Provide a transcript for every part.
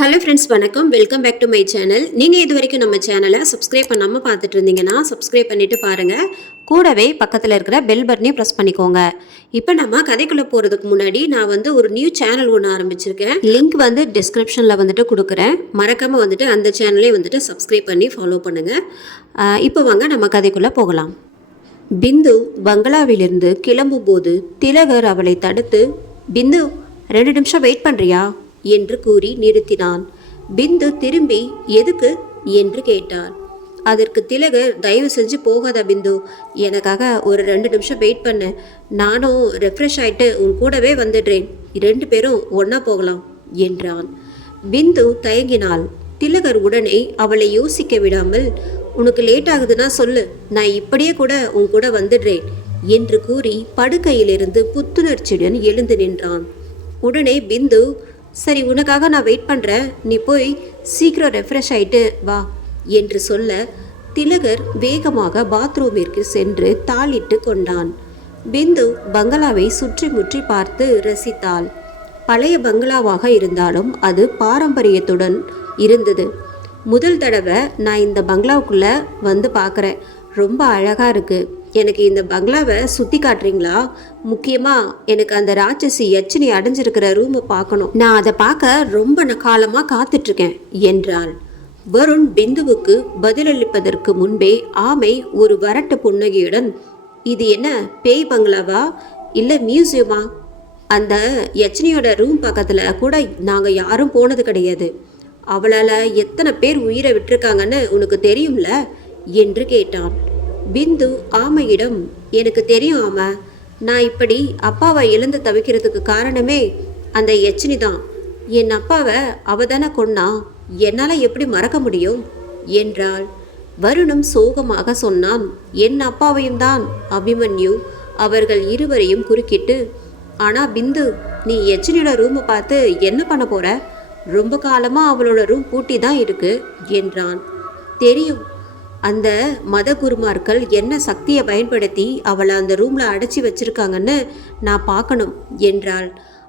Hello friends வணக்கம். Welcome back to my channel நீங்கள் இது வரைக்கும் நம்ம சேனலை சப்ஸ்கிரைப் பண்ணாமல் பார்த்துட்டு இருந்தீங்கன்னா சப்ஸ்கிரைப் பண்ணிட்டு பாருங்கள் கூடவே பக்கத்தில் இருக்கிற பெல் பட்டனையும் ப்ரெஸ் பண்ணிக்கோங்க. இப்போ நம்ம கதைக்குள்ளே போகிறதுக்கு முன்னாடி நான் வந்து ஒரு நியூ சேனல் ஒன்று ஆரம்பிச்சிருக்கேன். லிங்க் வந்து டிஸ்கிரிப்ஷனில் வந்துட்டு கொடுக்குறேன். மறக்காமல் வந்துட்டு அந்த சேனலே வந்துட்டு சப்ஸ்கிரைப் பண்ணி ஃபாலோ பண்ணுங்கள் இப்போ வாங்க நம்ம கதைக்குள்ளே போகலாம். பிந்து பங்களாவிலிருந்து கிளம்பும்போது திலகர் அவளை தடுத்து பிந்து ரெண்டு நிமிஷம் வெயிட் பண்ணுறியா என்று கூறி நிறுத்தினான். பிந்து திரும்பி எதுக்கு? என்று கேட்டார் அதற்கு திலகர் தயவு செஞ்சு போகாத பிந்து. எனக்காக ஒரு ரெண்டு நிமிஷம் வெயிட் பண்ணு. நானும் ரெஃப்ரெஷ் ஆயிட்டு உன் கூடவே வந்துடுறேன். ரெண்டு பேரும் ஒன்றா போகலாம் என்றான். பிந்து தயங்கினாள். திலகர் உடனே அவளை யோசிக்க விடாமல் உனக்கு லேட் ஆகுதுன்னா சொல்லு. நான் இப்படியே கூட உன் கூட வந்துடுறேன் என்று கூறி படுக்கையிலிருந்து புத்துணர்ச்சியுடன் எழுந்து நின்றான். உடனே பிந்து சரி உனக்காக நான் வெயிட் பண்ணுறேன் நீ போய் சீக்கிரம் ரெஃப்ரெஷ் ஆயிட்டு வா என்று சொல்ல திலகர் வேகமாக பாத்ரூமிற்கு சென்று தாளிட்டு கொண்டான். பிந்து பங்களாவை சுற்றி முற்றி பார்த்து ரசித்தாள். பழைய பங்களாவாக இருந்தாலும் அது பாரம்பரியத்துடன் இருந்தது. முதல் தடவை நான் இந்த பங்களாவுக்குள்ளே வந்து பார்க்குறேன். ரொம்ப அழகாக இருக்குது எனக்கு இந்த பங்களாவை சுற்றி காட்டுறீங்களா? முக்கியமாக எனக்கு அந்த ராட்சசி யட்சினி அடைஞ்சிருக்கிற ரூமை பார்க்கணும். நான் அதை பார்க்க ரொம்ப காலமாக காத்துட்ருக்கேன் என்றாள். வருண் பிந்துவுக்கு பதிலளிப்பதற்கு முன்பே ஆமை ஒரு வரட்டு புன்னகையுடன் இது என்ன பேய் பங்களாவா? இல்லை மியூசியமா? அந்த யட்சினியோட ரூம் பக்கத்தில் கூட நாங்கள் யாரும் போனது கிடையாது. அவளால் எத்தனை பேர் உயிரை விட்டிருக்காங்கன்னு உனக்கு தெரியும்ல? என்று கேட்டான். பிந்து ஆமையிடம் எனக்கு தெரியும் ஆமா. நான் இப்படி அப்பாவை இழந்து தவிக்கிறதுக்கு காரணமே அந்த யட்சினி தான். என் அப்பாவை அவ தானே கொன்னா என்னால் எப்படி மறக்க முடியும்? என்றாள். வருணம் சோகமாக சொன்னான் என் அப்பாவையும் தான் அபிமன்யு. அவர்கள் இருவரையும் குறுக்கிட்டு ஆனா பிந்து நீ யட்சினியோட ரூமை பார்த்து என்ன பண்ண போற? ரொம்ப காலமாக அவளோட ரூம் பூட்டி தான் இருக்கு என்றான். தெரியும் அந்த மத குருமார்கள் என்ன சக்தியை பயன்படுத்தி அவளை அந்த ரூமில் அடைச்சி வச்சிருக்காங்கன்னு நான் பார்க்கணும் என்றாள்.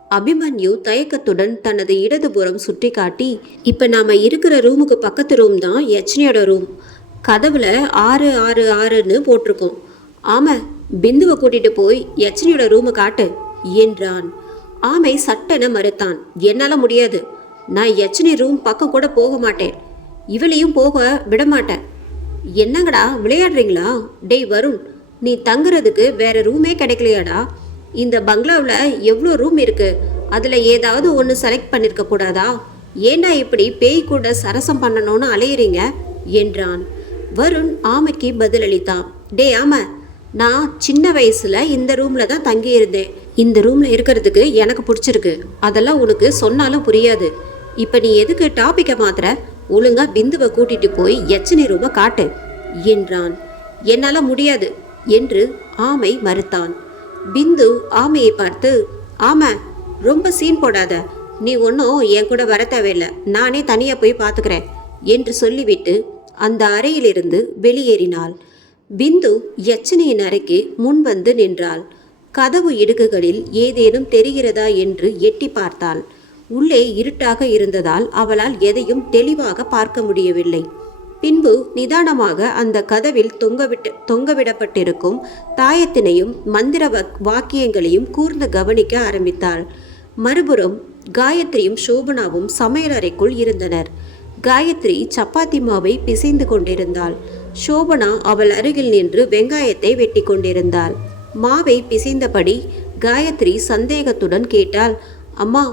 அபிமன்யு தயக்கத்துடன் தனது இடதுபுறம் சுட்டி காட்டி இப்போ நாம் இருக்கிற ரூமுக்கு பக்கத்து ரூம் தான் யட்சினியோட ரூம் கதவில் ஆறு ஆறு ஆறுன்னு போட்டிருக்கோம். ஆமாம் பிந்துவை கூட்டிட்டு போய் யட்சினியோட ரூமை காட்டு என்றான். ஆமை சட்டென மறுத்தான். என்னால் முடியாது. நான் யட்சினி ரூம் பக்கம் கூட போக மாட்டேன். இவளையும் போக விட மாட்டேன் என்னங்கடா விளையாடுறீங்களா? டேய் வருண் நீ தங்குறதுக்கு வேற ரூமே கிடைக்கலையாடா? இந்த பங்களாவில் எவ்வளோ ரூம் இருக்கு? அதில் ஏதாவது ஒன்று செலக்ட் பண்ணியிருக்க கூடாதா? ஏன்டா இப்படி பேய் கூட சரசம் பண்ணணும்னு அலையிறீங்க? என்றான். வருண் ஆமைக்கு பதிலளித்தான். டே ஆமை நான் சின்ன வயசுல இந்த ரூம்ல தான் தங்கியிருந்தேன். இந்த ரூம்ல இருக்கிறதுக்கு எனக்கு பிடிச்சிருக்கு. அதெல்லாம் உனக்கு சொன்னாலும் புரியாது. இப்போ நீ எதுக்கு டாப்பிக்கை மாத்திர ஒழுங்கா பிந்துவை கூட்டிட்டு போய் எச்சனை ரூமை காட்டு என்றான். என்னால முடியாது என்று ஆமை மறுத்தான். பிந்து ஆமையை பார்த்து ஆமா ரொம்ப சீன் போடாத. நீ ஒன்றும் என் கூட வர தேவையில்லை. நானே தனியாக போய் பார்த்துக்கிறேன் என்று சொல்லிவிட்டு அந்த அறையிலிருந்து வெளியேறினாள். பிந்து யச்சனையின் அறைக்கு முன் வந்து நின்றாள். கதவு இடுக்குகளில் ஏதேனும் தெரிகிறதா என்று எட்டி பார்த்தாள். உள்ளே இருட்டாக இருந்ததால் அவளால் எதையும் தெளிவாக பார்க்க முடியவில்லை. பின்பு நிதானமாக அந்த கதவில் தொங்கவிட்டு தொங்கவிடப்பட்டிருக்கும் தாயத்தினையும் மந்திர வாக்கியங்களையும் கூர்ந்து கவனிக்க ஆரம்பித்தாள். மறுபுறம் காயத்ரியும் சோபனாவும் சமையலறைக்குள் இருந்தனர். காயத்ரி சப்பாத்தி மாவை பிசைந்து கொண்டிருந்தாள். சோபனா அவள் அருகில் நின்று வெங்காயத்தை வெட்டி கொண்டிருந்தாள். மாவை பிசைந்தபடி காயத்ரி சந்தேகத்துடன் கேட்டாள் அம்மா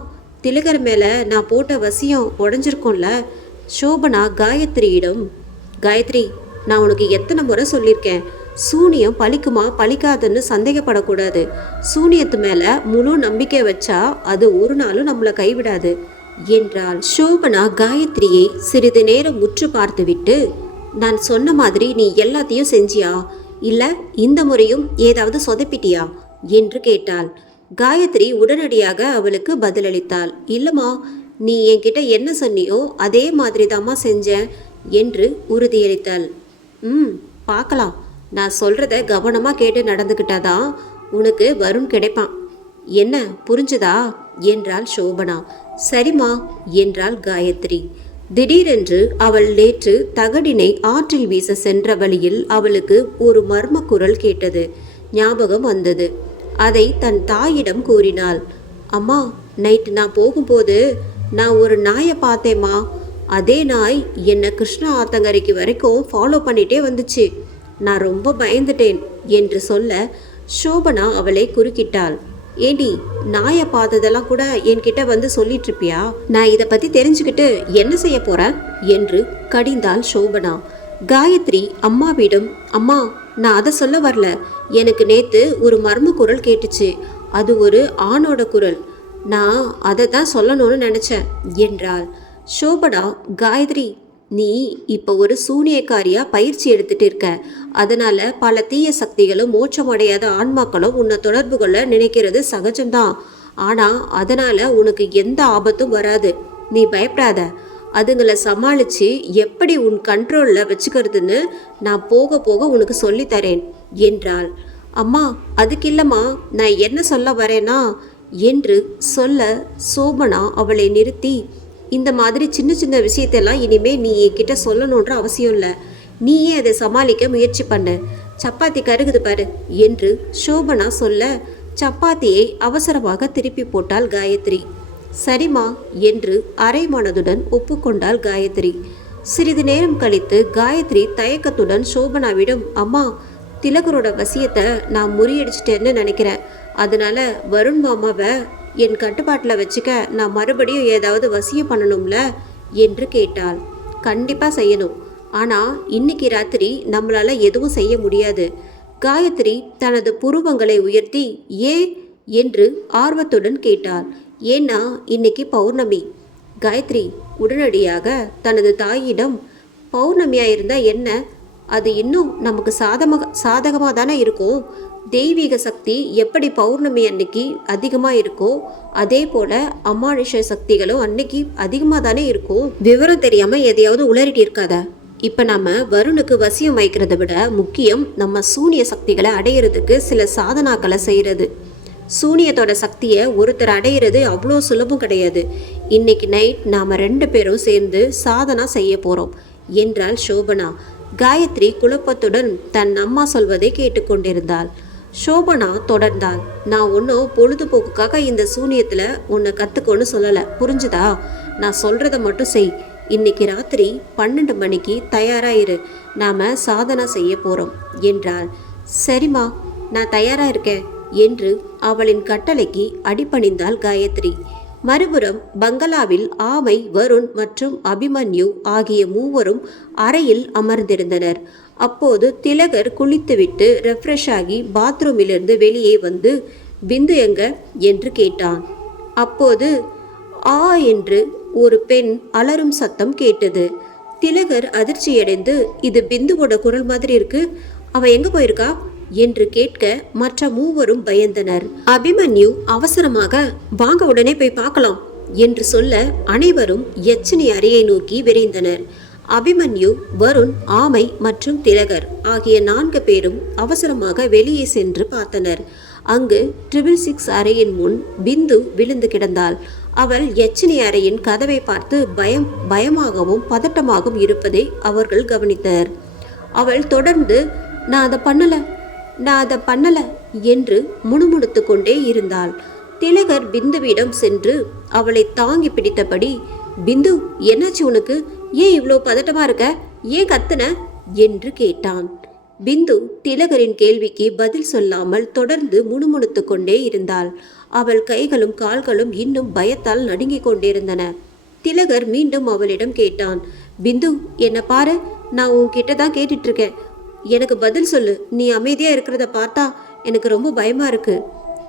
திலகர் மேலே நான் போட்ட வசியம் உடஞ்சிருக்கும்ல சோபனா காயத்ரியிடம் காயத்ரி நான் உனக்கு எத்தனை முறை சொல்லியிருக்கேன். சூனியம் பழிக்குமா பழிக்காதுன்னு சந்தேகப்படக்கூடாது. சூனியத்து மேலே முழு நம்பிக்கை வச்சா அது ஒரு நாளும் நம்மளை கைவிடாது என்றால் சோபனா காயத்ரியை சிறிது நேரம் உற்று பார்த்துவிட்டு நான் சொன்ன மாதிரி நீ எல்லாத்தையும் செஞ்சியா? இல்லை இந்த முறையும் ஏதாவது சொதப்பிட்டியா? என்று கேட்டாள். காயத்ரி உடனடியாக அவளுக்கு பதிலளித்தாள். இல்லம்மா நீ என்கிட்ட என்ன சொன்னியோ அதே மாதிரி தாம்மா செஞ்சேன் என்று உறுதியளித்தாள். ம் பார்க்கலாம் நான் சொல்கிறத கவனமாக கேட்டு நடந்துக்கிட்டாதான் உனக்கு வருண் கிடைப்பான். என்ன புரிஞ்சுதா? என்றாள் சோபனா. சரிம்மா என்றாள் காயத்ரி. திடீரென்று அவள் நேற்று தகடினை ஆற்றில் வீச சென்ற வழியில் அவளுக்கு ஒரு மர்ம குரல் கேட்டது. ஞாபகம் வந்தது. அதை தன் தாயிடம் கூறினாள். அம்மா நைட்டு நான் போகும்போது நான் ஒரு நாயை பார்த்தேம்மா. அதே நாய் என்னை கிருஷ்ணா ஆத்தங்கரைக்கு வரைக்கும் ஃபாலோ பண்ணிட்டே வந்துச்சு. நான் ரொம்ப பயந்துட்டேன் என்று சொல்ல சோபனா அவளை குறுக்கிட்டாள். ஏண்டி நாயை பார்த்ததெல்லாம் கூட என்கிட்ட வந்து சொல்லிட்டு இருப்பியா நான் இதை பத்தி தெரிஞ்சுக்கிட்டு என்ன செய்ய போறேன்? என்று கடிந்தாள் சோபனா. காயத்ரி அம்மாவிடம் அம்மா நான் அதை சொல்ல வரல. எனக்கு நேத்து ஒரு மர்ம குரல் கேட்டுச்சு. அது ஒரு ஆணோட குரல். நான் அதை தான் சொல்லணும்னு நினச்சேன். என்றாள். ஷோபனா காயத்ரி நீ இப்போ ஒரு சூனியக்காரியா பயிற்சி எடுத்துட்டு இருக்க. அதனால பல தீய சக்திகளும் மோட்சமடையாத ஆன்மாக்களும் உன்னை தொடர்பு கொள்ள நினைக்கிறது சகஜம்தான். ஆனால் அதனால உனக்கு எந்த ஆபத்தும் வராது. நீ பயப்படாத. அதுங்களை சமாளித்து எப்படி உன் கண்ட்ரோலில் வச்சுக்கிறதுன்னு நான் போக போக உனக்கு சொல்லித்தரேன் என்றாள். அம்மா அதுக்கு இல்லைம்மா நான் என்ன சொல்ல வரேனா என்று சொல்ல சோபனா அவளை நிறுத்தி இந்த மாதிரி சின்ன சின்ன விஷயத்தெல்லாம் இனிமே நீ என்கிட்ட சொல்லணுன்ற அவசியம் இல்லை. நீயே அதை சமாளிக்க முயற்சி பண்ணு. சப்பாத்தி கருகுது பாரு என்று சோபனா சொல்ல சப்பாத்தியை அவசரமாக திருப்பி போட்டாள் காயத்ரி. சரிம்மா என்று அரை மனதுடன் ஒப்புக்கொண்டாள் காயத்ரி. சிறிது நேரம் கழித்து காயத்ரி தயக்கத்துடன் சோபனாவிடம் அம்மா திலகரோட வசியத்தை நான் முறியடிச்சிட்டேன்னு நினைக்கிறேன். அதனால வருண் மாமாவை என் கட்டுப்பாட்டில் வச்சுக்க நான் மறுபடியும் ஏதாவது வசியம் பண்ணணும்ல? என்று கேட்டாள். கண்டிப்பாக செய்யணும். ஆனால் இன்னைக்கு ராத்திரி நம்மளால் எதுவும் செய்ய முடியாது. காயத்ரி தனது புருவங்களை உயர்த்தி ஏ? என்று ஆர்வத்துடன் கேட்டாள். ஏன்னா இன்னைக்கு பௌர்ணமி. காயத்ரி உடனடியாக தனது தாயிடம் பௌர்ணமியாக இருந்தால் என்ன? அது இன்னும் நமக்கு சாதமாக சாதகமாக தானே இருக்கும் தெய்வீக சக்தி எப்படி பௌர்ணமி அன்னைக்கு அதிகமாக இருக்கோ அதே போல அமானுஷ சக்திகளும் அன்னைக்கு அதிகமாக தானே இருக்கும் விவரம் தெரியாமல் எதையாவது உளறிட்டு இருக்காத. இப்போ நம்ம வருணுக்கு வசியம் வைக்கிறத விட முக்கியம் நம்ம சூனிய சக்திகளை அடையிறதுக்கு சில சாதனாக்களை செய்கிறது சூனியத்தோட சக்தியை ஒருத்தர் அடையிறது அவ்வளோ சுலபம் கிடையாது. இன்னைக்கு நைட் நாம் ரெண்டு பேரும் சேர்ந்து சாதனா செய்ய போகிறோம் என்றாள் சோபனா. காயத்ரி குழப்பத்துடன் தன் அம்மா சொல்வதை கேட்டுக்கொண்டிருந்தாள். சோபனா தொடர்ந்தாள். நான் ஒன்றும் பொழுதுபோக்குக்காக இந்த சூனியத்தில் உன்னை கற்றுக்கோன்னு சொல்லலை. புரிஞ்சுதா? நான் சொல்கிறத மட்டும் செய். இன்னைக்கு ராத்திரி பன்னெண்டு மணிக்கு தயாராயிரு. நாம் சாதனா செய்ய போகிறோம் என்றாள். சரிம்மா நான் தயாராக இருக்கேன். என்று அவளின் கட்டளைக்கு அடிபணிந்தாள் காயத்ரி. மறுபுறம் பங்களாவில் ஆமை வருண் மற்றும் அபிமன்யு ஆகிய மூவரும் அறையில் அமர்ந்திருந்தனர். அப்போது திலகர் குளித்துவிட்டு ரெஃப்ரெஷ் ஆகி பாத்ரூமிலிருந்து வெளியே வந்து பிந்து எங்க? என்று கேட்டான். அப்போது ஆ என்று ஒரு பெண் அலறும் சத்தம் கேட்டது. திலகர் அதிர்ச்சியடைந்து இது பிந்துவோட குரல் மாதிரி இருக்கு. அவ எங்க போயிருக்கா? என்று கேட்க மற்ற மூவரும் பயந்தனர். அபிமன்யு அவசரமாக வாங்க உடனே போய் பார்க்கலாம் என்று சொல்ல அனைவரும் யச்சினி அறையை நோக்கி விரைந்தனர். அபிமன்யு வருண் ஆமை மற்றும் திலகர் ஆகிய நான்கு பேரும் அவசரமாக வெளியே சென்று பார்த்தனர். அங்கு ட்ரிபிள் சிக்ஸ் அறையின் முன் பிந்து விழுந்து கிடந்தாள். அவள் எச்சினி அறையின் கதவை பார்த்து பயம் பயமாகவும் பதட்டமாகவும் இருப்பதை அவர்கள் கவனித்தனர். அவள் தொடர்ந்து நான் அதை பண்ணலை நான் அதை பண்ணல என்று முணுமுணுத்து கொண்டே இருந்தாள். திலகர் பிந்துவிடம் சென்று அவளை தாங்கி பிடித்தபடி பிந்து என்னாச்சு உனக்கு? ஏன் இவ்வளோ பதட்டமா இருக்க? ஏன் கத்துன? என்று கேட்டான். பிந்து திலகரின் கேள்விக்கு பதில் சொல்லாமல் தொடர்ந்து முணுமுணுத்து கொண்டே இருந்தாள். அவள் கைகளும் கால்களும் இன்னும் பயத்தால் நடுங்கிக் கொண்டிருந்தன. திலகர் மீண்டும் அவளிடம் கேட்டான் பிந்து என்ன பாரு நான் உன்கிட்ட தான் கேட்டுட்டு இருக்கேன். எனக்கு பதில் சொல்லு. நீ அமைதியா இருக்கிறத பார்த்தா எனக்கு ரொம்ப பயமா இருக்கு.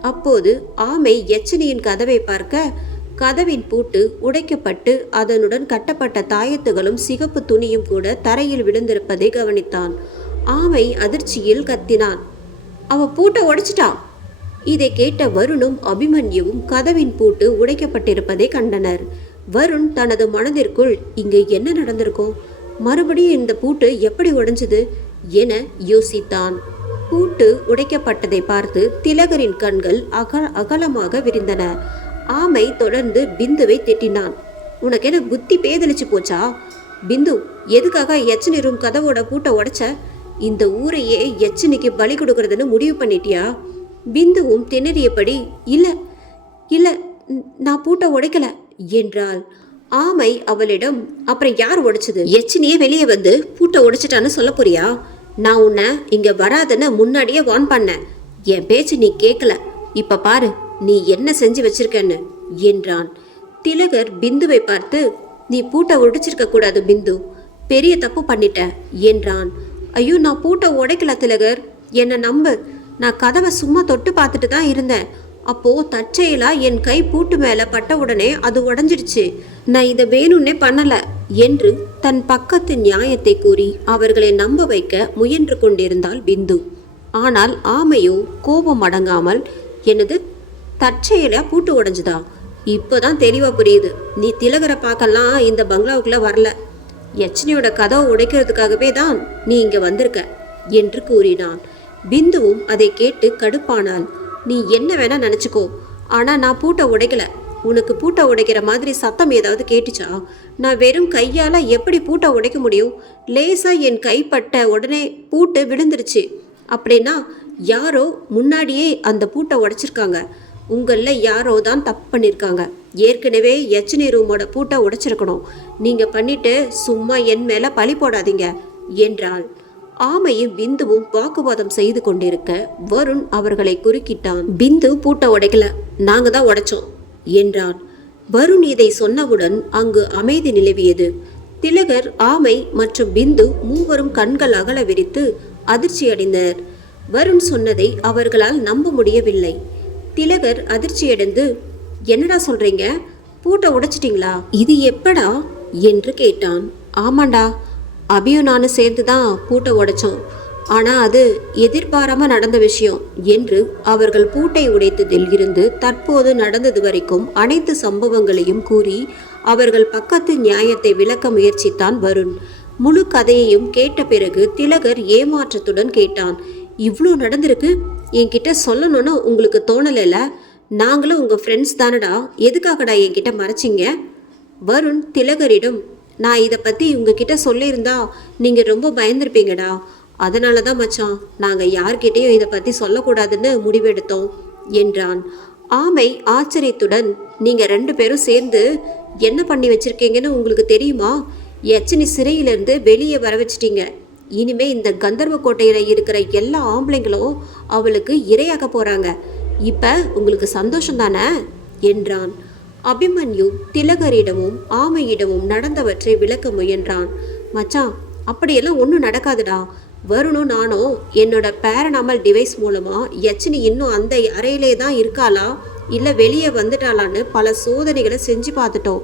அப்போது ஆமை எச்சனியின் கதவை பார்க்க கதவின் பூட்டு உடைக்கப்பட்டு அதனுடன் கட்டப்பட்ட தாயத்துகளும் சிகப்பு துணியும் கூட தரையில் விழுந்திருப்பதை கவனித்தான். ஆமை அதிர்ச்சியில் கத்தினான். அவ பூட்டை உடைச்சிட்டா? இதை கேட்ட வருணும் அபிமன்யுவும் கதவின் பூட்டு உடைக்கப்பட்டிருப்பதை கண்டனர். வருண் தனது மனதிற்குள் இங்கு என்ன நடந்திருக்கும்? மறுபடியும் இந்த பூட்டு எப்படி உடைஞ்சது? என யோசித்தான். பூட்டு உடைக்கப்பட்டதை பார்த்து திலகரின் கண்கள் அக அகலமாக விரிந்தன. ஆமை தொடர்ந்து பிந்துவை திட்டினான். உனக்கு என்ன புத்தி பேதலிச்சு போச்சா? பிந்து எதுக்காக எச்சனி ரூம் கதவோட பூட்டை உடைச்ச? இந்த ஊரையே எச்சனிக்கு பலி கொடுக்கறதுன்னு முடிவு பண்ணிட்டியா? பிந்துவும் திணறியபடி இல்ல இல்ல நான் பூட்டை உடைக்கல என்றாள். ஆமை அவளிடம் அப்புறம் யார் உடைச்சது எச்சினியே வெளியே வந்து பூட்டை உடைச்சிட்டான்னு சொல்ல போறியா? நான் உன்னை இங்க வராதன்னு முன்னாடியே வார்ன் பண்ணேன். என் பேச்சு நீ கேட்கல இப்ப பாரு நீ என்ன செஞ்சு வச்சிருக்கன்னு என்றான். திலகர் பிந்துவை பார்த்து நீ பூட்டை உடைச்சிருக்க கூடாது பிந்து. பெரிய தப்பு பண்ணிட்ட என்றான். ஐயோ நான் பூட்டை உடைக்கல திலகர். என்னை நம்பு. நான் கதவை சும்மா தொட்டு பார்த்துட்டு தான் இருந்தேன். அப்போ தற்செயலா என் கை பூட்டு மேல பட்ட உடனே அது உடஞ்சிடுச்சு. நான் இதை வேணும்னே பண்ணல என்று தன் பக்கத்து நியாயத்தை கூறி அவர்களை நம்ப வைக்க முயன்று கொண்டிருந்தாள் பிந்து. ஆனால் ஆமையோ கோபம் அடங்காமல் எனது தற்செயல பூட்டு உடைஞ்சுதா? இப்போதான் தெளிவா புரியுது. நீ திலகரை பார்க்கலாம் இந்த பங்களாவுக்குள்ள வரல. யட்சனியோட கதவை உடைக்கிறதுக்காகவே தான் நீ இங்க வந்திருக்க என்று கூறினான். பிந்துவும் அதை கேட்டு கடுப்பானாள் நீ என்ன வேணா நினச்சிக்கோ. ஆனால் நான் பூட்டை உடைக்கல. உனக்கு பூட்டை உடைக்கிற மாதிரி சத்தம் ஏதாவது கேட்டுச்சா? நான் வெறும் கையால் எப்படி பூட்டை உடைக்க முடியும்? லேசாக என் கைப்பட்ட உடனே பூட்டு விழுந்துருச்சு. அப்படின்னா யாரோ முன்னாடியே அந்த பூட்டை உடைச்சிருக்காங்க. உங்களில் யாரோ தான் தப்பு பண்ணியிருக்காங்க ஏற்கனவே எச்சனி ரூமோட பூட்டை உடைச்சிருக்கணும். நீங்கள் பண்ணிவிட்டு சும்மா என் மேலே பழி போடாதீங்க என்றாள். ஆமையும் பிந்துவும் வாக்குவாதம் செய்து கொண்டிருக்க வருண் அவர்களை குறுக்கிட்டான். பிந்து பூட்டை உடைக்கல நாங்க தான் உடைச்சோம் என்றான். வருண் இதை சொன்னவுடன் அங்கு அமைதி நிலவியது. திலகர் ஆமை மற்றும் பிந்து மூவரும் கண்கள் அகல விரித்து அதிர்ச்சியடைந்தனர் வருண் சொன்னதை அவர்களால் நம்ப முடியவில்லை. திலகர் அதிர்ச்சியடைந்து என்னடா சொல்றீங்க? பூட்டை உடைச்சிட்டீங்களா? இது எப்படா? என்று கேட்டான். ஆமாண்டா அபியும் நானும் சேர்ந்து தான் பூட்டை உடைச்சோம் ஆனால் அது எதிர்பாராம நடந்த விஷயம் என்று அவர்கள் பூட்டை உடைத்ததில் இருந்து தற்போது நடந்தது வரைக்கும் அனைத்து சம்பவங்களையும் கூறி அவர்கள் பக்கத்து நியாயத்தை விளக்க முயற்சித்தான் வருண். முழு கதையையும் கேட்ட பிறகு திலகர் ஏமாற்றத்துடன் கேட்டான். இவ்வளோ நடந்திருக்கு? என்கிட்ட சொல்லணும்னு உங்களுக்கு தோணலைல? நாங்களும் உங்கள் ஃப்ரெண்ட்ஸ் தானடா? எதுக்காகடா என்கிட்ட மறைச்சிங்க? வருண் திலகரிடம் நான் இதை பற்றி இவங்கக்கிட்ட சொல்லியிருந்தா நீங்கள் ரொம்ப பயந்துருப்பீங்கடா. அதனால தான் மச்சான் நாங்கள் யார்கிட்டேயும் இதை பற்றி சொல்லக்கூடாதுன்னு முடிவெடுத்தோம் என்றான். ஆமை ஆச்சரியத்துடன் நீங்கள் ரெண்டு பேரும் சேர்ந்து என்ன பண்ணி வச்சுருக்கீங்கன்னு உங்களுக்கு தெரியுமா? எச்சனி சிறையிலேருந்து வெளியே வர வச்சிட்டீங்க. இனிமே இந்த கந்தர்வ கோட்டையில் இருக்கிற எல்லா ஆம்பளைங்களும் அவளுக்கு இரையாக போகிறாங்க இப்போ உங்களுக்கு சந்தோஷம் தானே? என்றான். அபிமன்யு திலகரிடமும் ஆமையிடமும் நடந்தவற்றை விளக்க முயன்றான். மச்சான் அப்படியெல்லாம் ஒன்றும் நடக்காதுடா. வருணும் நானும் என்னோட பேரனாமல் டிவைஸ் மூலமாக யச்சினி இன்னும் அந்த அறையிலே தான் இருக்காளா? இல்லை வெளியே வந்துட்டாளான்னு பல சோதனைகளை செஞ்சு பார்த்துட்டோம்.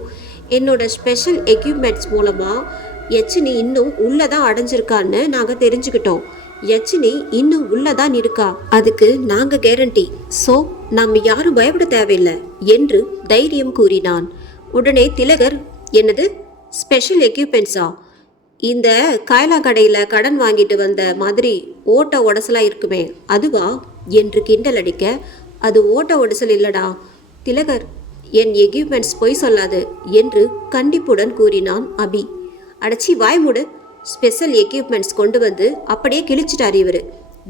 என்னோட ஸ்பெஷல் எக்யூப்மெண்ட்ஸ் மூலமாக யச்சினி இன்னும் உள்ளே தான் அடைஞ்சிருக்கான்னு நாங்கள் தெரிஞ்சுக்கிட்டோம். யச்சினி இன்னும் உள்ளதான் இருக்கா? அதுக்கு நாங்க கேரண்டி சோ நாம் யாரும் பயப்பட தேவையில்லை என்று தைரியம் கூறினான். உடனே திலகர் என்னது? ஸ்பெஷல் எக்யூப்மெண்ட்ஸா இந்த காயலா கடையில் கடன் வாங்கிட்டு வந்த மாதிரி ஓட்ட உடசலாக இருக்குமே அதுவா? என்று கிண்டல் அடிக்க அது ஓட்ட உடசல் இல்லடா. திலகர் என் எக்யூப்மெண்ட்ஸ் பொய் சொல்லாது என்று கண்டிப்புடன் கூறினான் அபி. அடச்சி வாய் மூடு. ஸ்பெஷல் எக்யூப்மெண்ட்ஸ் கொண்டு வந்து அப்படியே கிழிச்சிட்டார் இவர்.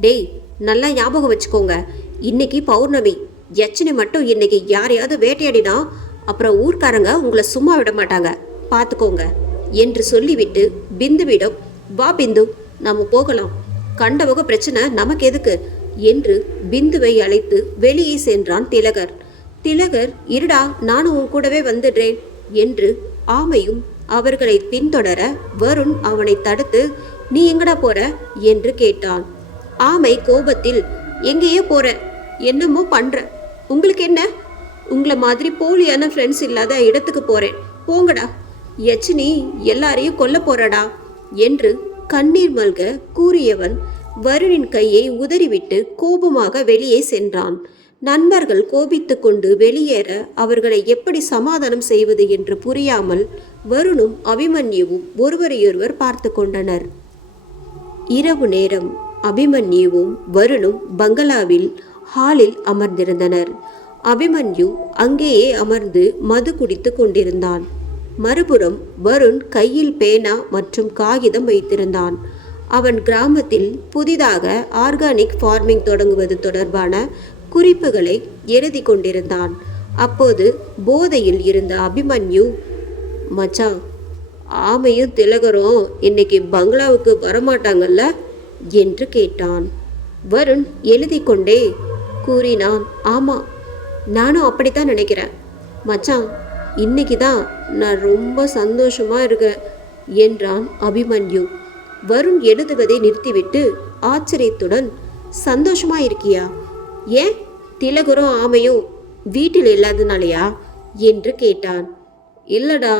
டேய் நல்லா ஞாபகம் வச்சுக்கோங்க. இன்னைக்கு பௌர்ணமி. யச்சனை மட்டும் இன்னைக்கு யாரையாவது வேட்டையாடினா அப்புறம் ஊர்க்காரங்க உங்களை சும்மா விட மாட்டாங்க. பார்த்துக்கோங்க என்று சொல்லிவிட்டு பிந்துவிடம் வா பிந்து நாம் போகலாம். கண்டவக பிரச்சனை நமக்கு எதுக்கு? என்று பிந்துவை அழைத்து வெளியே சென்றான் திலகர். திலகர் இருடா நானும் உன் கூடவே வந்துடுறேன் என்று ஆமையும் அவர்களை பின்தொடர வருண் அவனை தடுத்து நீ எங்கடா போற? என்று கேட்டான். ஆமை கோபத்தில் எங்கேயோ போற? என்னமோ பண்ற? உங்களுக்கு என்ன? உங்களை மாதிரி போலியான ஃப்ரெண்ட்ஸ் இல்லாத இடத்துக்கு போறேன். போங்கடா. யச்சினி எல்லாரையும் கொல்ல போறடா என்று கண்ணீர் மல்க கூறியவன் வருணின் கையை உதறிவிட்டு கோபமாக வெளியே சென்றான். நண்பர்கள் கோபித்துக்கொண்டு வெளியேற அவர்களை எப்படி சமாதானம் செய்வது என்று புரியாமல் வருணும் அபிமன்யுவும் ஒருவரையொருவர் பார்த்து கொண்டனர். இரவு நேரம் அபிமன்யுவும் வருணும் பங்களாவில் ஹாலில் அமர்ந்திருந்தனர். அபிமன்யு அங்கேயே அமர்ந்து மது குடித்து கொண்டிருந்தான். மறுபுறம் வருண் கையில் பேனா மற்றும் காகிதம் வைத்திருந்தான். அவன் கிராமத்தில் புதிதாக ஆர்கானிக் ஃபார்மிங் தொடங்குவது தொடர்பான குறிப்புகளை எழுதி கொண்டிருந்தான். அப்போது போதையில் இருந்த அபிமன்யு மச்சான் ஆமையும் திலகரும் இன்னைக்கு பங்களாவுக்கு வரமாட்டாங்கல்ல? என்று கேட்டான். வருண் எழுதி கொண்டே கூறினான் ஆமாம் நானும் அப்படித்தான் நினைக்கிறேன். மச்சான் இன்னைக்கு தான் நான் ரொம்ப சந்தோஷமா இருக்கேன் என்றான் அபிமன்யு. வருண் எழுதுவதை நிறுத்திவிட்டு ஆச்சரியத்துடன் சந்தோஷமா இருக்கியா? ஏன்? திலகரும் ஆமையும் வீட்டில் இல்லாதனாலயா? என்று கேட்டான். இல்லடா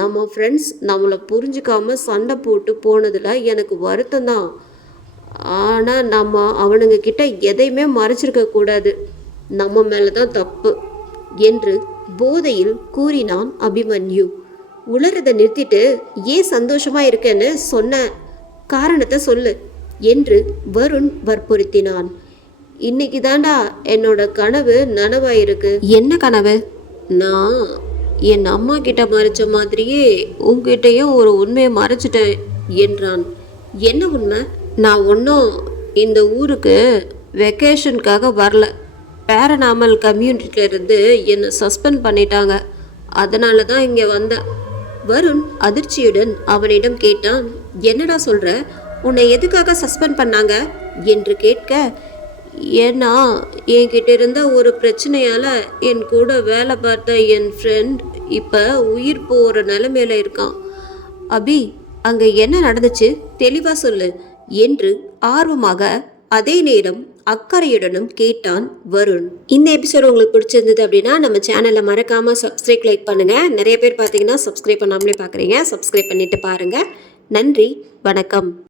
நம்ம ஃப்ரெண்ட்ஸ் நம்மளை புரிஞ்சுக்காம சண்டை போட்டு போனதில் எனக்கு வருத்தம் தான் ஆனால் நம்ம அவனுங்க கிட்ட எதையுமே மறைச்சிருக்க கூடாது. நம்ம மேலே தான் தப்பு என்று போதையில் கூறினான் அபிமன்யு. உளறதை நிறுத்திட்டு ஏன் சந்தோஷமா இருக்கேன்னு சொன்ன காரணத்தை சொல்லு என்று வருண் வற்புறுத்தினான். இன்னைக்கு தாண்டா என்னோட கனவு நனவாயிருக்கு. என்ன கனவு? நான் என் அம்மா கிட்ட மறைச்ச மாதிரியே உங்ககிட்டயும் ஒரு உண்மையை மறைச்சிட்டேன் என்றான். என்ன உண்மை? நான் ஒன்றும் இந்த ஊருக்கு வெக்கேஷனுக்காக வரல. பேரநாமல் கம்யூனிட்டியிலேருந்து என்னை சஸ்பெண்ட் பண்ணிட்டாங்க. அதனால தான் இங்கே வந்தேன். வருண் அதிர்ச்சியுடன் அவனிடம் கேட்டான் என்னடா சொல்கிற உன்னை எதுக்காக சஸ்பெண்ட் பண்ணாங்க? என்று கேட்க ஏன்னா என்கிட்ட இருந்த ஒரு பிரச்சனையால் என் கூட வேலை பார்த்த என் ஃப்ரெண்ட் இப்போ உயிர் போகிற நிலைமையில இருக்கான். அபி அங்கே என்ன நடந்துச்சு? தெளிவாக சொல்லு என்று ஆர்வமாக அதே நேரம் அக்கறையுடனும் கேட்டான் வருண். இந்த எபிசோட் உங்களுக்கு பிடிச்சிருந்தது அப்படின்னா நம்ம சேனலை மறக்காம சப்ஸ்கிரைப் லைக் பண்ணுங்க. நிறைய பேர் பார்த்தீங்கன்னா சப்ஸ்கிரைப் பண்ணாமலே பார்க்குறீங்க. சப்ஸ்கிரைப் பண்ணிட்டு பாருங்க. நன்றி வணக்கம்.